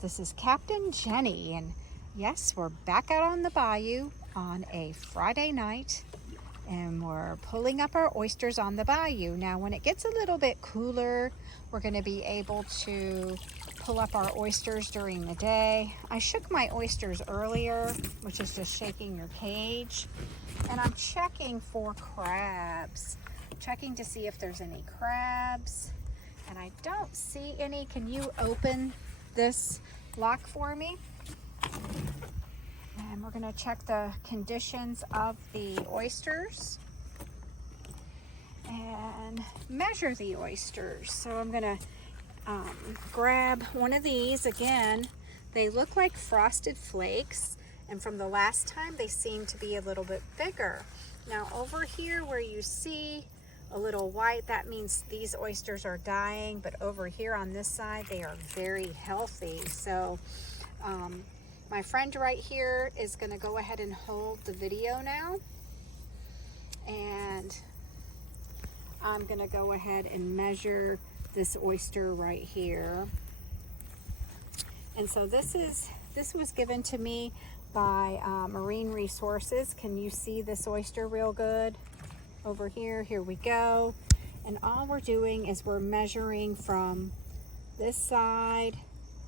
This is Captain Jenny, and yes, we're back out on the bayou on a Friday night, and we're pulling up our oysters on the bayou. Now, when it gets a little bit cooler, we're going to be able to pull up our oysters during the day. I shook my oysters earlier, which is just shaking your cage, and I'm checking for crabs, checking to see if there's any crabs, and I don't see any. Can you open this lock for me? And we're going to check the conditions of the oysters and measure the oysters. So I'm going to grab one of these. Again, they look like frosted flakes, and from the last time they seem to be a little bit bigger. Now over here where you see a little white, that means these oysters are dying, but over here on this side they are very healthy. So my friend right here is going to go ahead and hold the video now, and I'm going to go ahead and measure this oyster right here. And so this was given to me by Marine Resources. Can you see this oyster real good? Over here, here we go. And all we're doing is we're measuring from this side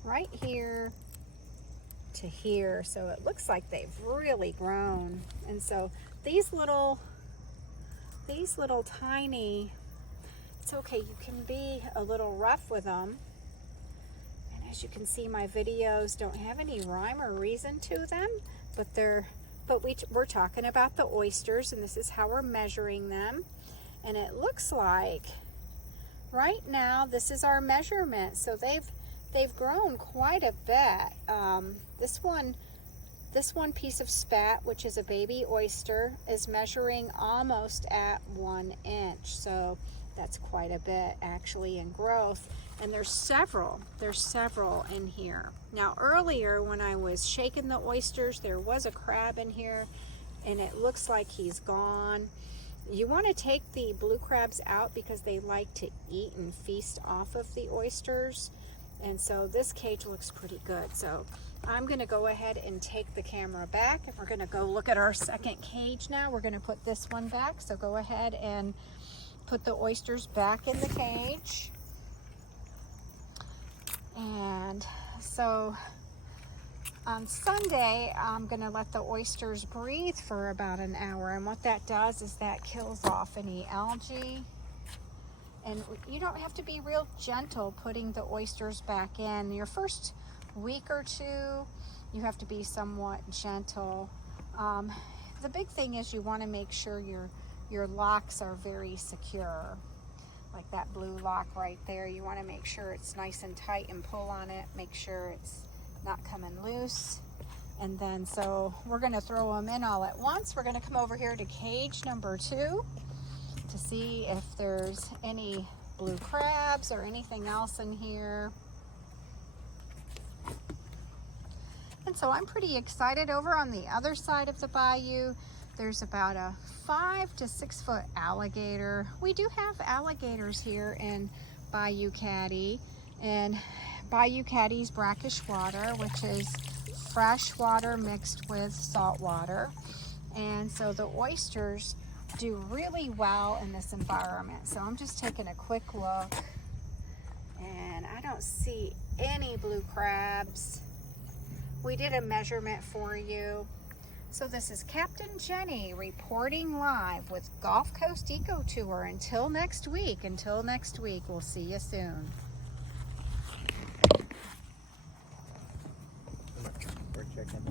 right here to here. So it looks like they've really grown. And so these little tiny, it's okay, you can be a little rough with them. And as you can see, my videos don't have any rhyme or reason to them, but we're talking about the oysters, and this is how we're measuring them. And it looks like right now this is our measurement. So they've grown quite a bit. This one piece of spat, which is a baby oyster, is measuring almost at 1 inch. So that's quite a bit actually in growth. And there's several in here. Now earlier when I was shaking the oysters, there was a crab in here, and it looks like he's gone. You want to take the blue crabs out because they like to eat and feast off of the oysters. And so this cage looks pretty good. So I'm going to go ahead and take the camera back, and we're going to go look at our second cage now. We're going to put this one back. So go ahead and put the oysters back in the cage. And so on Sunday, I'm going to let the oysters breathe for about an hour. And what that does is that kills off any algae. And you don't have to be real gentle putting the oysters back in. Your first week or two, you have to be somewhat gentle. The big thing is you want to make sure your locks are very secure. Like that blue lock right there, you want to make sure it's nice and tight and pull on it. Make sure it's not coming loose. And then so we're going to throw them in all at once. We're going to come over here to cage number 2 to see if there's any blue crabs or anything else in here. And so I'm pretty excited. Over on the other side of the bayou, there's about a 5 to 6 foot alligator. We do have alligators here in Bayou Caddy, and Bayou Caddy's brackish water, which is fresh water mixed with salt water. And so the oysters do really well in this environment. So I'm just taking a quick look, and I don't see any blue crabs. We did a measurement for you. So this is Captain Jenny reporting live with Gulf Coast Eco Tour. Until next week, we'll see you soon. We're checking.